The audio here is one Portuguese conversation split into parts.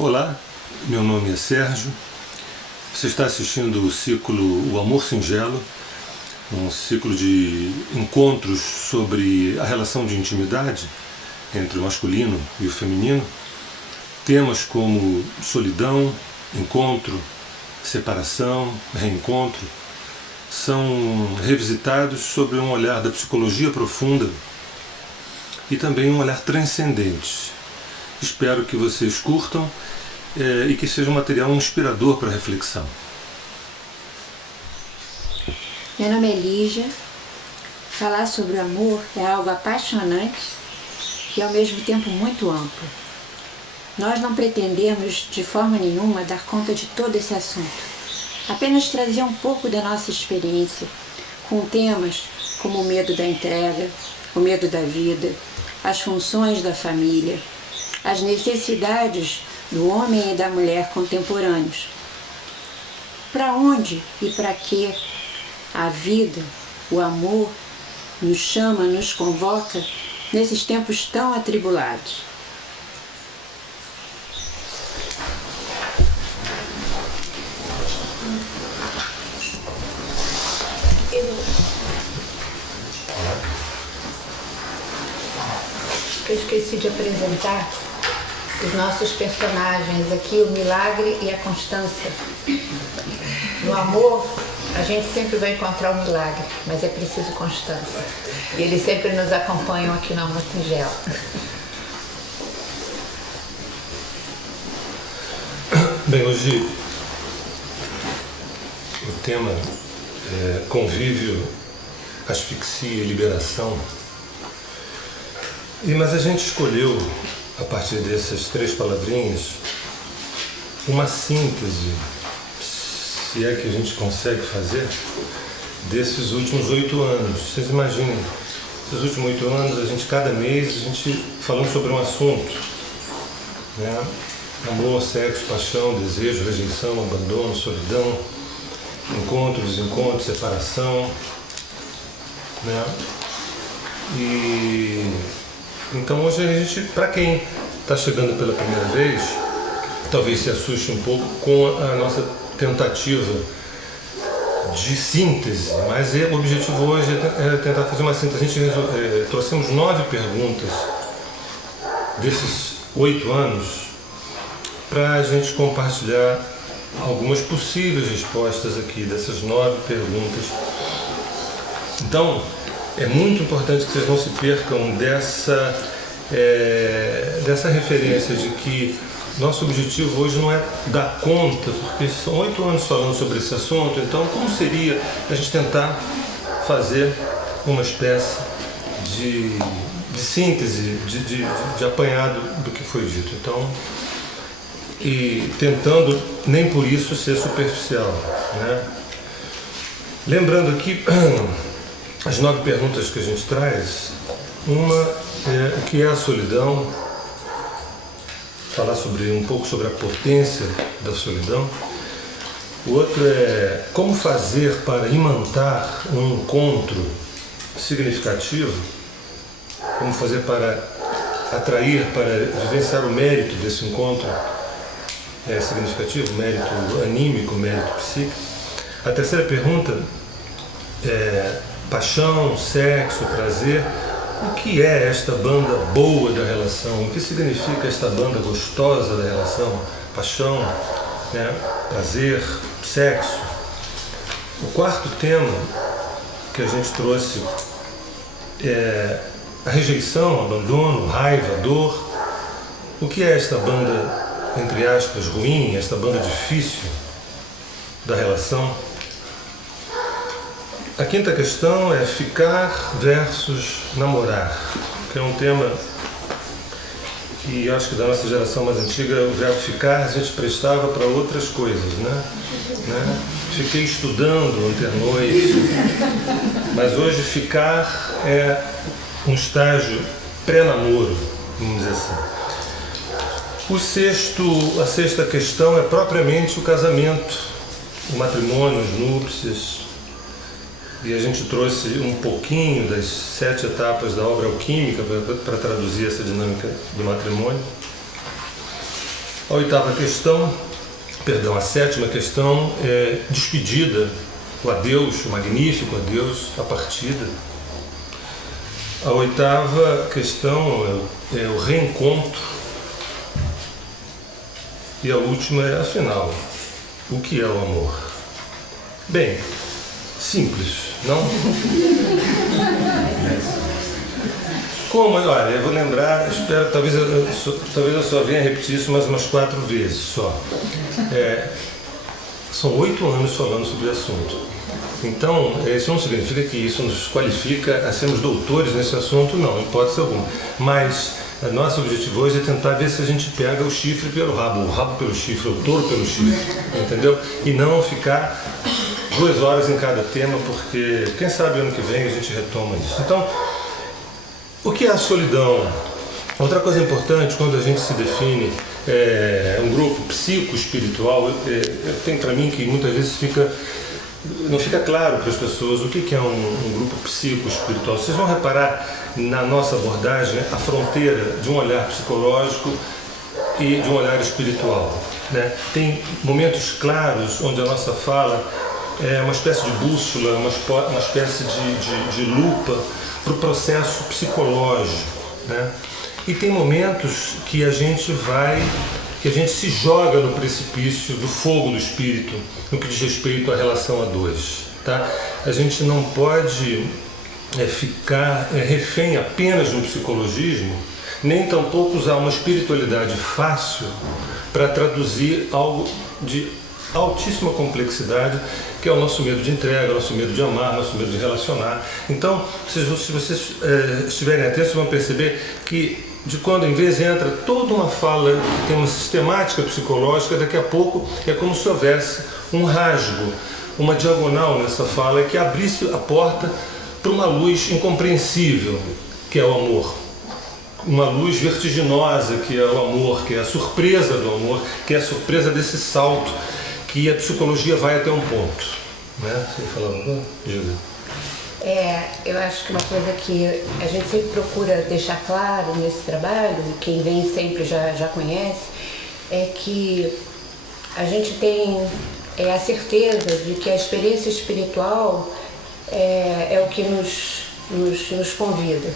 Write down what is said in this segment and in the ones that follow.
Olá, meu nome é Sérgio. Você está assistindo o ciclo O Amor Singelo, um ciclo de encontros sobre a relação de intimidade entre o masculino e o feminino. Temas como solidão, encontro, separação, reencontro são revisitados sobre um olhar da psicologia profunda e também um olhar transcendente. Espero que vocês curtam e que seja um material inspirador para a reflexão. Meu nome é Lígia. Falar sobre o amor é algo apaixonante e ao mesmo tempo muito amplo. Nós não pretendemos de forma nenhuma dar conta de todo esse assunto, apenas trazer um pouco da nossa experiência com temas como o medo da entrega, o medo da vida, as funções da família, as necessidades do homem e da mulher contemporâneos. Para onde e para que a vida, o amor, nos chama, nos convoca nesses tempos tão atribulados? Eu esqueci de apresentar os nossos personagens aqui, o Milagre e a Constância. No amor, a gente sempre vai encontrar o milagre, mas é preciso constância. E eles sempre nos acompanham aqui no Amor Singelo. Bem, hoje o tema é convívio, asfixia e liberação. Mas a gente escolheu, a partir dessas três palavrinhas, uma síntese, se é que a gente consegue fazer, desses últimos 8 anos. Vocês imaginem, esses últimos 8 anos, cada mês, a gente falando sobre um assunto, né? Amor, sexo, paixão, desejo, rejeição, abandono, solidão, encontros, desencontros, separação, né? Então hoje a gente, para quem está chegando pela primeira vez, talvez se assuste um pouco com a nossa tentativa de síntese, mas o objetivo hoje é tentar fazer uma síntese. A gente trouxemos 9 perguntas desses 8 anos para a gente compartilhar algumas possíveis respostas aqui dessas 9 perguntas. Então, é muito importante que vocês não se percam dessa referência de que nosso objetivo hoje não é dar conta, porque são 8 anos falando sobre esse assunto, então como seria a gente tentar fazer uma espécie de síntese, de apanhado do que foi dito. Então, e tentando nem por isso ser superficial, né? Lembrando aqui as 9 perguntas que a gente traz. Uma é o que é a solidão, falar um pouco sobre a potência da solidão. O outro é como fazer para imantar um encontro significativo, como fazer para atrair, para vivenciar o mérito desse encontro significativo, mérito anímico, mérito psíquico. A terceira pergunta é paixão, sexo, prazer. O que é esta banda boa da relação? O que significa esta banda gostosa da relação? Paixão, né? Prazer, sexo. O quarto tema que a gente trouxe é a rejeição, o abandono, raiva, dor. O que é esta banda, entre aspas, ruim, esta banda difícil da relação? A quinta questão é ficar versus namorar, que é um tema que acho que da nossa geração mais antiga, o verbo ficar a gente prestava para outras coisas, né? Fiquei estudando ontem à noite, mas hoje ficar é um estágio pré-namoro, vamos dizer assim. A sexta questão é propriamente o casamento, o matrimônio, as núpcias. E a gente trouxe um pouquinho das 7 etapas da obra alquímica para traduzir essa dinâmica do matrimônio. A oitava questão, perdão, a sétima questão é despedida, o adeus, o magnífico adeus, a partida. A oitava questão é o reencontro. E a última é, afinal, o que é o amor? Bem, simples, não? Como? Olha, eu vou lembrar, espero, talvez eu só venha repetir isso mais umas 4 vezes só. São 8 anos falando sobre o assunto. Então, isso não significa que isso nos qualifica a sermos doutores nesse assunto, não, em hipótese alguma. Mas nosso objetivo hoje é tentar ver se a gente pega o chifre pelo rabo, o rabo pelo chifre, o touro pelo chifre, entendeu? E não ficar 2 horas em cada tema, porque quem sabe ano que vem a gente retoma isso. Então, o que é a solidão? Outra coisa importante quando a gente se define um grupo psico-espiritual, tem para mim que muitas vezes não fica claro para as pessoas o que é um grupo psico-espiritual. Vocês vão reparar na nossa abordagem a fronteira de um olhar psicológico e de um olhar espiritual, né? Tem momentos claros onde a nossa fala é uma espécie de bússola, uma espécie de lupa para o processo psicológico, né? E tem momentos que a gente se joga no precipício do fogo do espírito, no que diz respeito à relação a dois, tá? A gente não pode ficar refém apenas no psicologismo, nem tampouco usar uma espiritualidade fácil para traduzir algo de altíssima complexidade, que é o nosso medo de entrega, o nosso medo de amar, o nosso medo de relacionar. Então, se vocês estiverem atentos, vão perceber que de quando em vez entra toda uma fala que tem uma sistemática psicológica, daqui a pouco é como se houvesse um rasgo, uma diagonal nessa fala que abrisse a porta para uma luz incompreensível, que é o amor. Uma luz vertiginosa, que é o amor, que é a surpresa do amor, que é a surpresa desse salto, que a psicologia vai até um ponto, né? Você falou, diga. Eu acho que uma coisa que a gente sempre procura deixar claro nesse trabalho, e quem vem sempre já conhece, é que a gente tem a certeza de que a experiência espiritual é o que nos convida,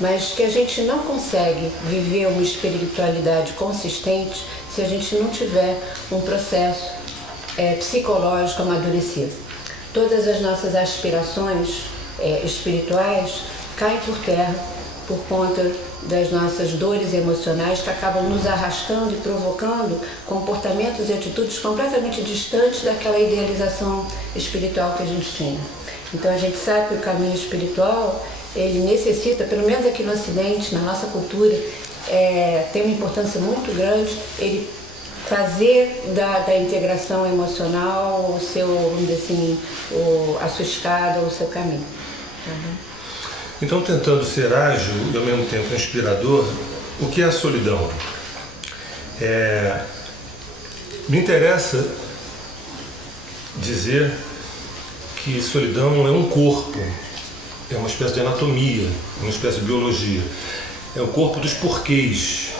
mas que a gente não consegue viver uma espiritualidade consistente se a gente não tiver um processo psicológico amadurecido. Todas as nossas aspirações espirituais caem por terra por conta das nossas dores emocionais que acabam nos arrastando e provocando comportamentos e atitudes completamente distantes daquela idealização espiritual que a gente tinha. Então a gente sabe que o caminho espiritual, ele necessita, pelo menos aqui no Ocidente, na nossa cultura, tem uma importância muito grande, ele fazer da integração emocional o seu, vamos dizer assim, a sua escada, o seu caminho. Uhum. Então, tentando ser ágil e ao mesmo tempo inspirador, o que é a solidão? Me interessa dizer que solidão é um corpo, é uma espécie de anatomia, uma espécie de biologia. É o corpo dos porquês.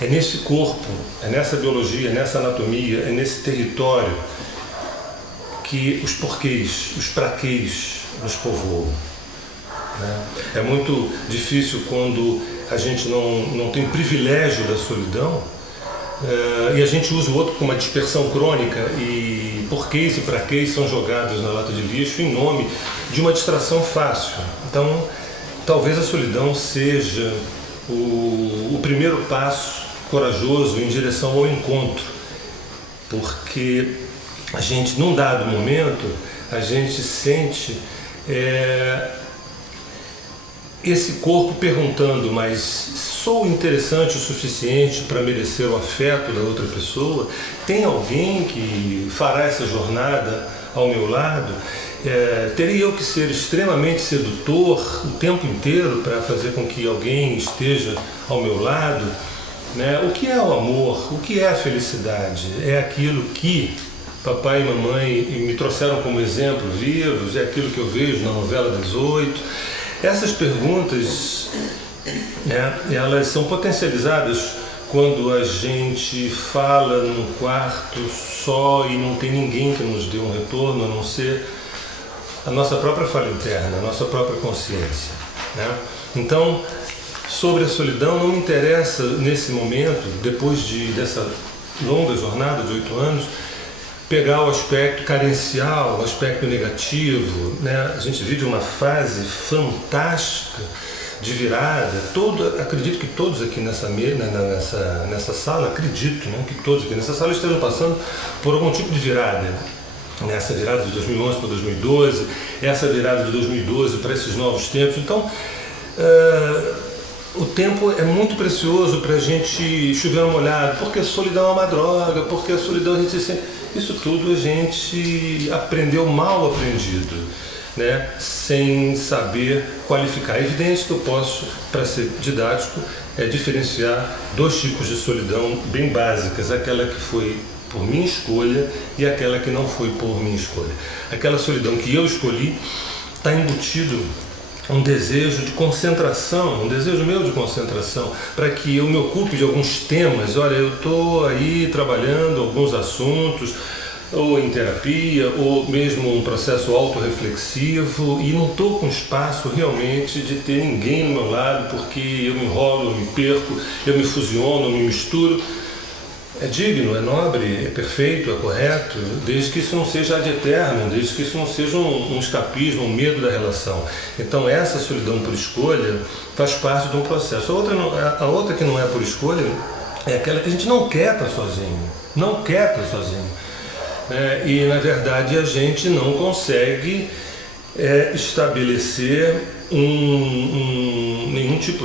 É nesse corpo, é nessa biologia, é nessa anatomia, é nesse território que os porquês, os praquês nos povoam, né? É muito difícil quando a gente não tem privilégio da solidão e a gente usa o outro com uma dispersão crônica e porquês e praquês são jogados na lata de lixo em nome de uma distração fácil. Então, talvez a solidão seja o primeiro passo corajoso em direção ao encontro, porque a gente, num dado momento, a gente sente esse corpo perguntando, mas sou interessante o suficiente para merecer o afeto da outra pessoa? Tem alguém que fará essa jornada ao meu lado? Teria eu que ser extremamente sedutor o tempo inteiro para fazer com que alguém esteja ao meu lado? Né? O que é o amor? O que é a felicidade? É aquilo que papai e mamãe me trouxeram como exemplo vivos? É aquilo que eu vejo na novela das 8? Essas perguntas, elas são potencializadas quando a gente fala num quarto só e não tem ninguém que nos dê um retorno, a não ser a nossa própria fala interna, a nossa própria consciência, né? Então, sobre a solidão, não me interessa nesse momento, depois dessa longa jornada de 8 anos, pegar o aspecto carencial, o aspecto negativo, né? A gente vive uma fase fantástica de virada. Acredito que todos aqui nessa sala, acredito, né, que todos aqui nessa sala estejam passando por algum tipo de virada. Essa virada de 2011 para 2012, essa virada de 2012 para esses novos tempos. Então, o tempo é muito precioso para a gente chover uma olhada, porque a solidão é uma droga, porque a solidão a gente sente. Isso tudo a gente aprendeu mal aprendido, né? Sem saber qualificar. É evidente que eu posso, para ser didático, diferenciar 2 tipos de solidão bem básicas, aquela que foi por minha escolha e aquela que não foi por minha escolha. Aquela solidão que eu escolhi está embutido um desejo de concentração, um desejo meu de concentração, para que eu me ocupe de alguns temas. Olha, eu estou aí trabalhando alguns assuntos, ou em terapia, ou mesmo um processo autorreflexivo, e não estou com espaço realmente de ter ninguém no meu lado, porque eu me enrolo, eu me perco, eu me fusiono, eu me misturo. É digno, é nobre, é perfeito, é correto, desde que isso não seja ad eterno, desde que isso não seja um escapismo, um medo da relação. Então essa solidão por escolha faz parte de um processo. A outra que não é por escolha é aquela que a gente não quer estar sozinho, não quer estar sozinho. E na verdade a gente não consegue estabelecer nenhum tipo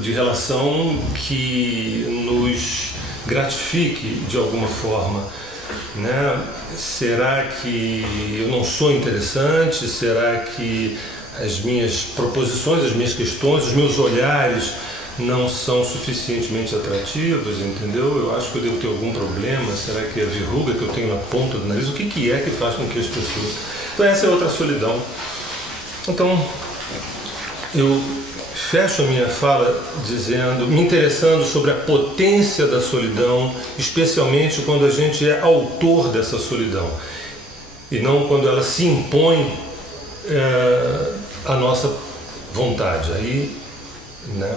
de relação que nos gratifique de alguma forma, né? Será que eu não sou interessante? Será que as minhas proposições, as minhas questões, os meus olhares não são suficientemente atrativos, entendeu? Eu acho que eu devo ter algum problema. Será que é a verruga que eu tenho na ponta do nariz? O que é que faz com que as pessoas... Então essa é outra solidão. Então eu fecho a minha fala dizendo, me interessando sobre a potência da solidão, especialmente quando a gente é autor dessa solidão e não quando ela se impõe à nossa vontade. Aí, né?